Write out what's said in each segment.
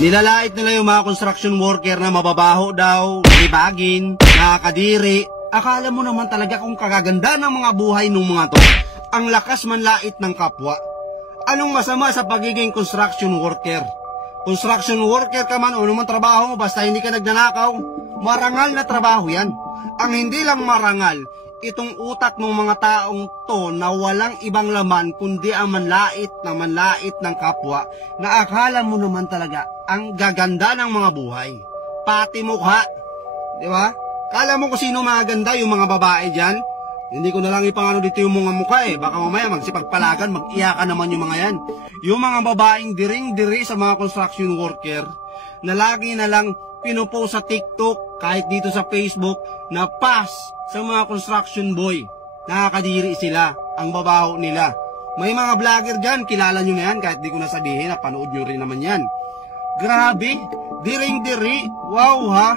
Nilalait nila yung mga construction worker na mababaho daw, libagin, nakakadiri. Akala mo naman talaga kung kagaganda ng mga buhay ng mga to. Ang lakas manlait ng kapwa. Anong masama sa pagiging construction worker? Construction worker ka man o naman trabaho mo, basta hindi ka nagnanakaw, marangal na trabaho yan. Ang hindi lang marangal, itong utak ng mga taong to na walang ibang laman kundi ang manlait ng kapwa, na akala mo naman talaga ang gaganda ng mga buhay. Pati mukha, di ba? Kala mo kung sino maganda, yung mga babae dyan? Hindi ko na lang ipangano dito yung mga mukha baka mamaya magsipagpalagan, mag-iyakan naman yung mga yan. Yung mga babaeng diring-diri sa mga construction worker na lagi na lang pinupost sa TikTok, kahit dito sa Facebook, na pass sa mga construction boy. Nakakadiri sila, ang babaho nila. May mga vlogger dyan, kilala nyo na yan, kahit di ko nasabihin, napanood nyo rin naman yan. Grabe, diring-diri, wow ha.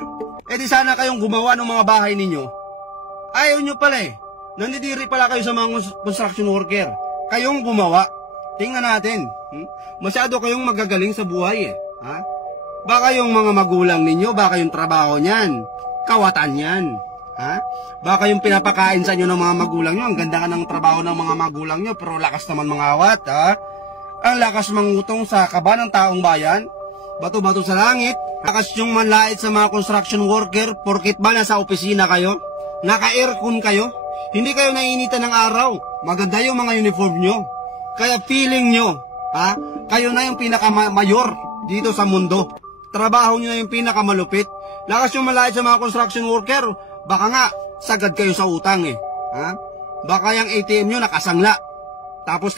Eh di sana kayong gumawa ng mga bahay ninyo. Ayaw nyo pala nandidiri pala kayo sa mga construction worker. Kayong gumawa. Tingnan natin. Masyado kayong magagaling sa buhay ha? Baka yung mga magulang ninyo, baka yung trabaho niyan, kawatan yan. Ha? Baka yung pinapakain sa inyo ng mga magulang nyo, ang ganda ng trabaho ng mga magulang nyo, pero lakas naman mangawat. Ha? Ang lakas mangutong sa kaba ng taong bayan. Bato-bato sa langit. Lakas yung manlait sa mga construction worker, porkit ba nasa opisina kayo? Naka-aircon kayo? Hindi kayo naiinitan ng araw. Maganda yung mga uniform nyo. Kaya feeling nyo, ha? Kayo na yung pinakamayor dito sa mundo. Trabaho nyo na yung pinakamalupit. Lakas yung manlait sa mga construction worker. Baka nga, sagad kayo sa utang ha? Baka yung ATM nyo nakasangla. Tapos